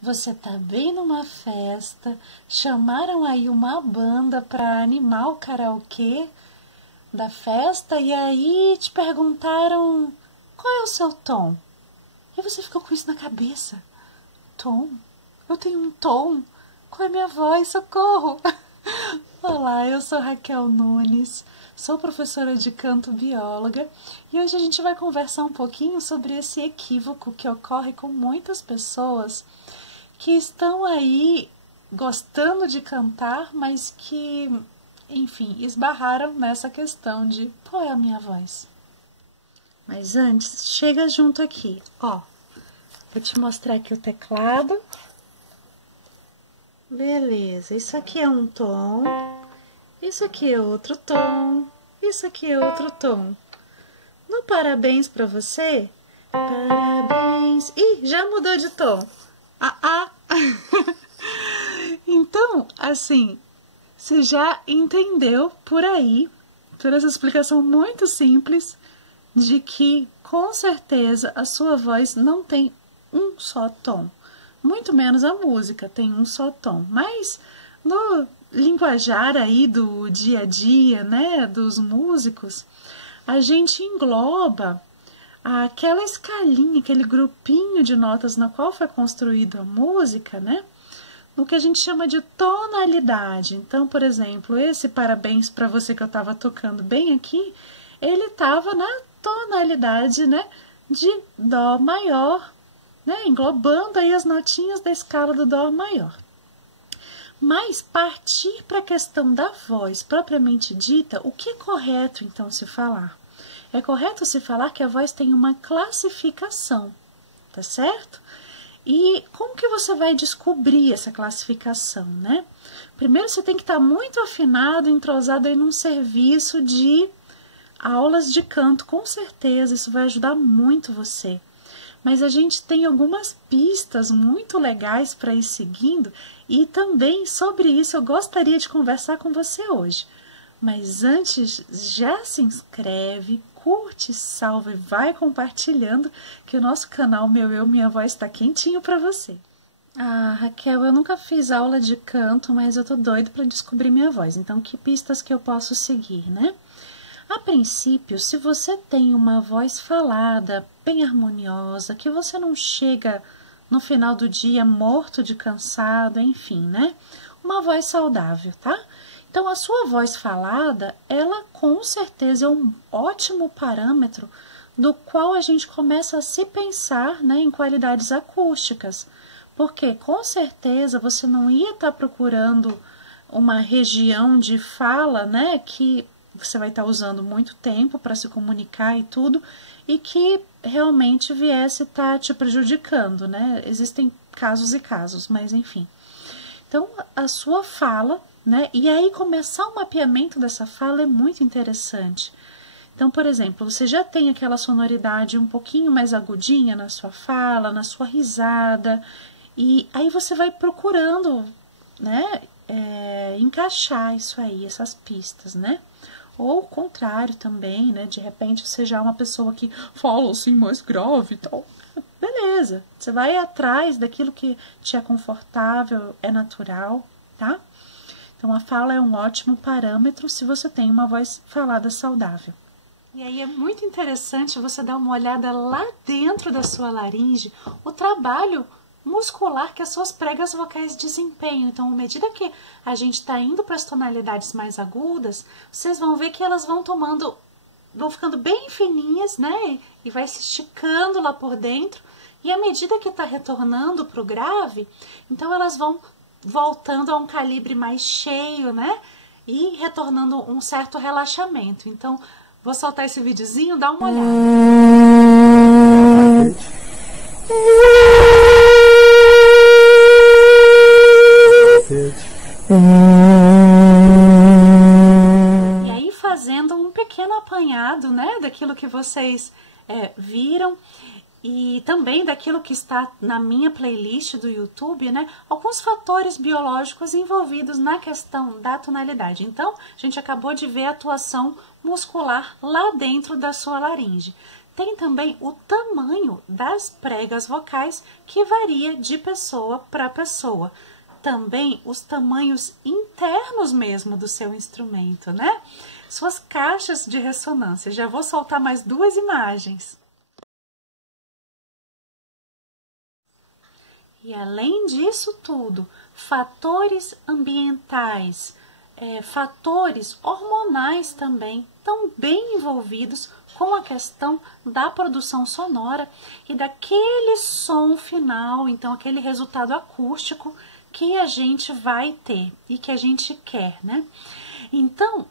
Você tá bem numa festa, chamaram aí uma banda para animar o karaokê da festa e aí te perguntaram qual é o seu tom. E você ficou com isso na cabeça. Tom? Eu tenho um tom? Qual é a minha voz? Socorro! Olá, eu sou Raquel Nunes, sou professora de canto bióloga e hoje a gente vai conversar um pouquinho sobre esse equívoco que ocorre com muitas pessoas que estão aí gostando de cantar, mas que, enfim, esbarraram nessa questão de qual é a minha voz. Mas antes, chega junto aqui, ó. Vou te mostrar aqui o teclado. Beleza, isso aqui é um tom, isso aqui é outro tom, isso aqui é outro tom. No parabéns pra você, parabéns. Ih, já mudou de tom. Então, assim, você já entendeu por aí, por essa explicação muito simples, de que com certeza a sua voz não tem um só tom. Muito menos a música tem um só tom. Mas no linguajar aí do dia a dia, né, dos músicos, a gente engloba aquela escalinha, aquele grupinho de notas na qual foi construída a música, né, no que a gente chama de tonalidade. Então, por exemplo, esse parabéns para você que eu estava tocando bem aqui, ele estava na tonalidade, né, de dó maior, né, englobando aí as notinhas da escala do dó maior. Mas partir para a questão da voz propriamente dita, o que é correto então se falar? É correto se falar que a voz tem uma classificação, tá certo? E como que você vai descobrir essa classificação, né? Primeiro você tem que estar muito afinado, entrosado aí num serviço de aulas de canto, com certeza, isso vai ajudar muito você. Mas a gente tem algumas pistas muito legais para ir seguindo e também sobre isso eu gostaria de conversar com você hoje. Mas antes, já se inscreve, curte, salva e vai compartilhando que o nosso canal Meu Eu, Minha Voz está quentinho para você. Ah, Raquel, eu nunca fiz aula de canto, mas eu tô doida para descobrir minha voz. Então, que pistas que eu posso seguir, né? A princípio, se você tem uma voz falada, bem harmoniosa, que você não chega no final do dia morto de cansado, enfim, né? Uma voz saudável, tá? Então, a sua voz falada, ela com certeza é um ótimo parâmetro do qual a gente começa a se pensar, né, em qualidades acústicas. Porque, com certeza, você não ia estar procurando uma região de fala, né, que você vai estar usando muito tempo para se comunicar e tudo, e que realmente viesse estar te prejudicando, né? Existem casos e casos, mas enfim. Então, a sua fala, né? E aí começar o mapeamento dessa fala é muito interessante. Então, por exemplo, você já tem aquela sonoridade um pouquinho mais agudinha na sua fala, na sua risada, e aí você vai procurando, né? Encaixar isso aí, essas pistas, né? Ou o contrário também, né? De repente você já é uma pessoa que fala assim mais grave e tal. Beleza, você vai atrás daquilo que te é confortável, é natural, tá? Então a fala é um ótimo parâmetro se você tem uma voz falada saudável. E aí é muito interessante você dar uma olhada lá dentro da sua laringe, o trabalho muscular que as suas pregas vocais desempenham. Então, à medida que a gente está indo para as tonalidades mais agudas, vocês vão ver que elas vão ficando bem fininhas, né? E vai se esticando lá por dentro. E à medida que está retornando para o grave, então elas vão voltando a um calibre mais cheio, né? E retornando um certo relaxamento. Então, vou soltar esse videozinho, dá uma olhada. E aí fazendo um pequeno apanhado, né, daquilo que vocês viram e também daquilo que está na minha playlist do YouTube, né, alguns fatores biológicos envolvidos na questão da tonalidade. Então, a gente acabou de ver a atuação muscular lá dentro da sua laringe. tem também o tamanho das pregas vocais, que varia de pessoa para pessoa. Também os tamanhos internos mesmo do seu instrumento, né? Suas caixas de ressonância. Já vou soltar mais 2 imagens. E além disso tudo, fatores ambientais, fatores hormonais também estão bem envolvidos com a questão da produção sonora e daquele som final, então aquele resultado acústico que a gente vai ter e que a gente quer, né? Então,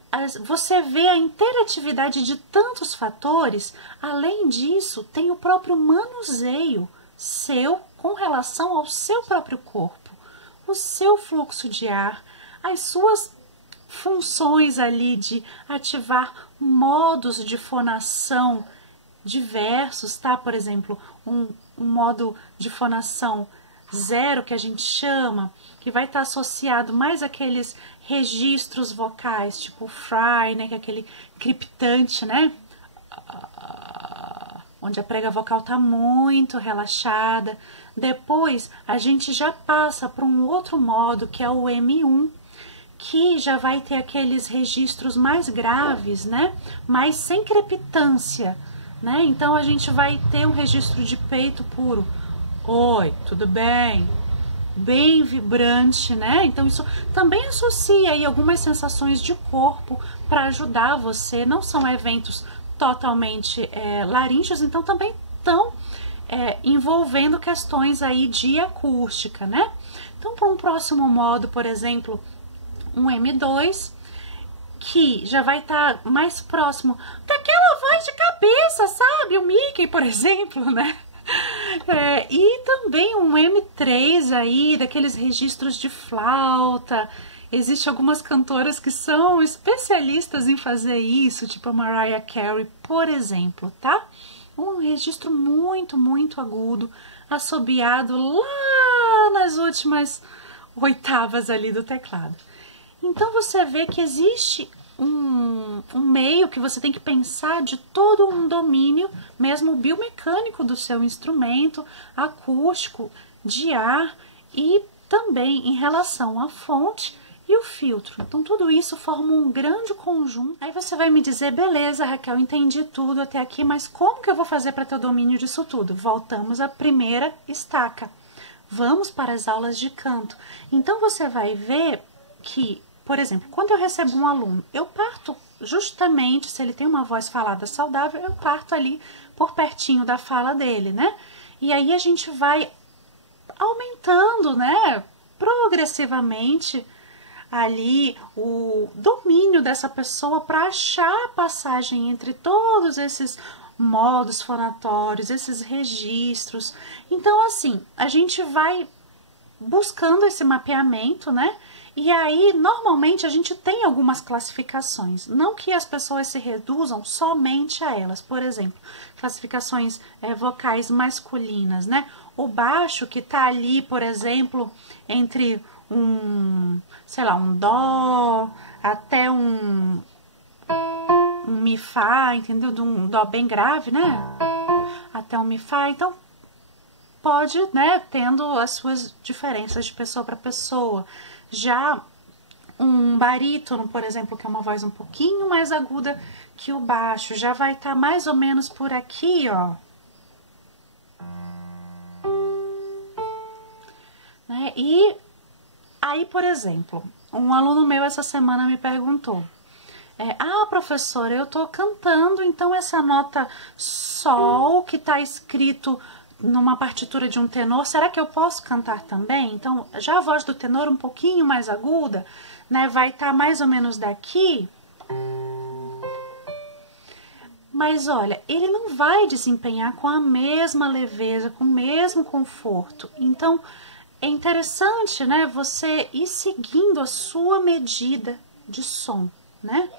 você vê a interatividade de tantos fatores. Além disso, tem o próprio manuseio seu com relação ao seu próprio corpo, o seu fluxo de ar, as suas funções ali de ativar modos de fonação diversos, tá? Por exemplo, um modo de fonação 0, que a gente chama, que vai estar associado mais àqueles registros vocais, tipo o fry, né, que é aquele criptante, né, onde a prega vocal está muito relaxada. Depois, a gente já passa para um outro modo, que é o M1, que já vai ter aqueles registros mais graves, né, mas sem crepitância, né, então a gente vai ter um registro de peito puro. Oi, tudo bem? Bem vibrante, né? Então isso também associa aí algumas sensações de corpo para ajudar você. Não são eventos totalmente laríngeos, então também estão envolvendo questões aí de acústica, né? Então, para um próximo modo, por exemplo, um M2, que já vai estar mais próximo daquela voz de cabeça, sabe? O Mickey, por exemplo, né? E também um M3 aí, daqueles registros de flauta. Existem algumas cantoras que são especialistas em fazer isso, tipo a Mariah Carey, por exemplo, tá? Um registro muito, muito agudo, assobiado lá nas últimas oitavas ali do teclado. Então você vê que existe um meio que você tem que pensar de todo um domínio, mesmo biomecânico do seu instrumento, acústico, de ar e também em relação à fonte e o filtro. Então tudo isso forma um grande conjunto. Aí você vai me dizer, beleza, Raquel, entendi tudo até aqui, mas como que eu vou fazer para ter o domínio disso tudo? Voltamos à primeira estaca. Vamos para as aulas de canto. Então você vai ver que, por exemplo, quando eu recebo um aluno, eu parto justamente, se ele tem uma voz falada saudável, eu parto ali por pertinho da fala dele, né? E aí a gente vai aumentando, né, progressivamente ali o domínio dessa pessoa para achar a passagem entre todos esses modos fonatórios, esses registros. Então, assim, a gente vai buscando esse mapeamento, né? E aí, normalmente, a gente tem algumas classificações. Não que as pessoas se reduzam somente a elas. Por exemplo, classificações vocais masculinas, né? O baixo que tá ali, por exemplo, entre sei lá, um dó até um mi fá, entendeu? De um dó bem grave, né? Até um mi fá. Então, pode, né, tendo as suas diferenças de pessoa para pessoa. Já um barítono, por exemplo, que é uma voz um pouquinho mais aguda que o baixo, já vai estar mais ou menos por aqui, ó. Né? E aí, por exemplo, um aluno meu essa semana me perguntou, professora, eu tô cantando, então essa nota sol que tá escrito numa partitura de um tenor, será que eu posso cantar também? Então, já a voz do tenor um pouquinho mais aguda, né, vai estar mais ou menos daqui. Mas olha, ele não vai desempenhar com a mesma leveza, com o mesmo conforto. Então, é interessante, né, você ir seguindo a sua medida de som, né?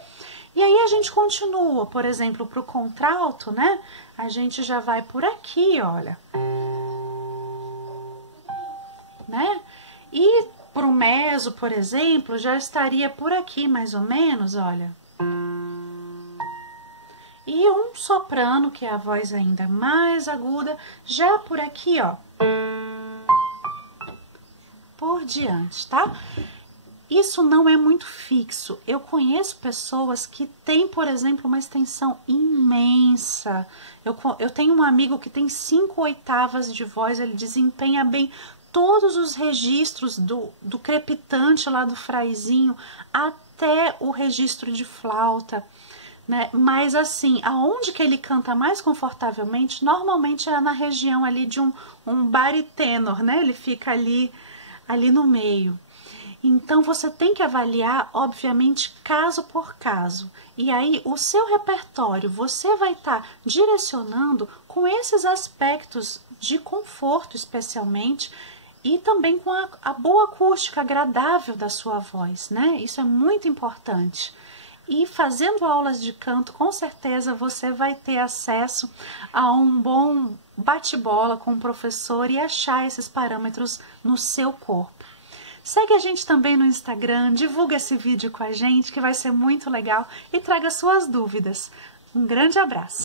E aí a gente continua, por exemplo, para o contralto, né? A gente já vai por aqui, olha. Né? E para o meso, por exemplo, já estaria por aqui, mais ou menos, olha. E E um soprano, que é a voz ainda mais aguda, já por aqui, ó, por diante, tá? Isso não é muito fixo. Eu conheço pessoas que têm, por exemplo, uma extensão imensa. Eu tenho um amigo que tem 5 oitavas de voz, ele desempenha bem todos os registros do crepitante lá do fraizinho até o registro de flauta, né? Mas assim, aonde que ele canta mais confortavelmente, normalmente é na região ali de um baritênor, né? Ele fica ali no meio. Então, você tem que avaliar, obviamente, caso por caso. E aí, o seu repertório, você vai estar direcionando com esses aspectos de conforto, especialmente, e também com a boa acústica agradável da sua voz, né? Isso é muito importante. E fazendo aulas de canto, com certeza você vai ter acesso a um bom bate-bola com o professor e achar esses parâmetros no seu corpo. Segue a gente também no Instagram, divulga esse vídeo com a gente, que vai ser muito legal, e traga suas dúvidas. Um grande abraço!